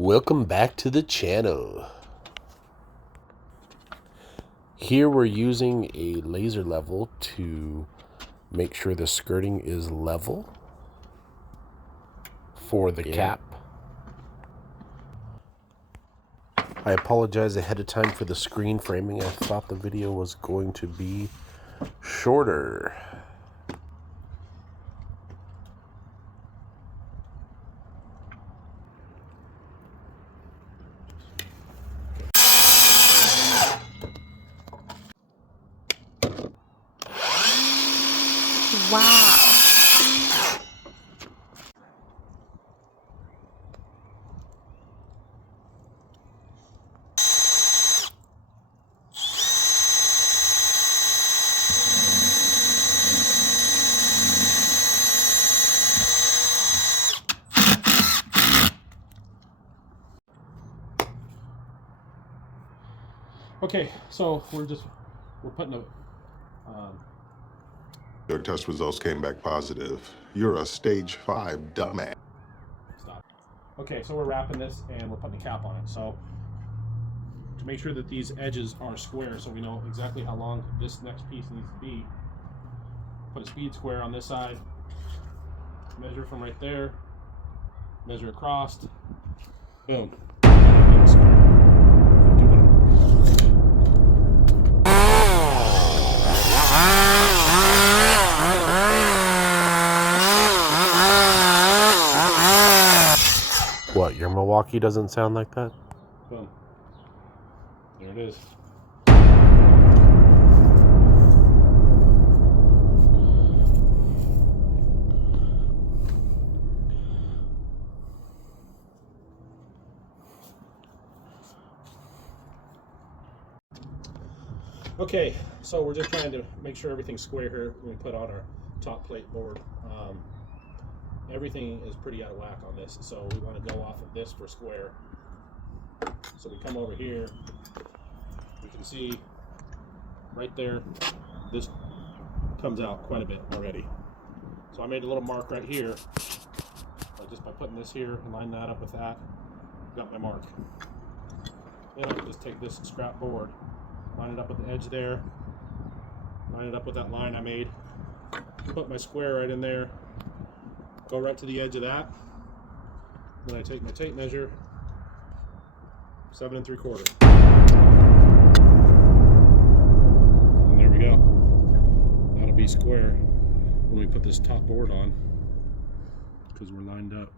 Welcome back to the channel. Here we're using a laser level to make sure the skirting is level for the cap. I apologize ahead of time for the screen framing. I thought the video was going to be shorter. Wow. Okay, so we're putting a Your test results came back positive. You're a stage 5 dumbass. stop. Okay, so we're wrapping this and we're putting a cap on it. So to make sure that these edges are square, so we know exactly how long this next piece needs to be, put a speed square on this side, measure from right there, measure across, boom. What, your Milwaukee doesn't sound like that? Boom. There it is. Okay, so we're just trying to make sure everything's square here when we put on our top plate board. Everything is pretty out of whack on this, so we want to go off of this for square. So we come over here, you can see right there, this comes out quite a bit already. So I made a little mark right here, just by putting this here and line that up with that, got my mark. Then I just take this scrap board, line it up with the edge there, line it up with that line I made, put my square right in there, go right to the edge of that. Then I take my tape measure, 7 3/4. And there we go. That'll be square when we put this top board on, because we're lined up.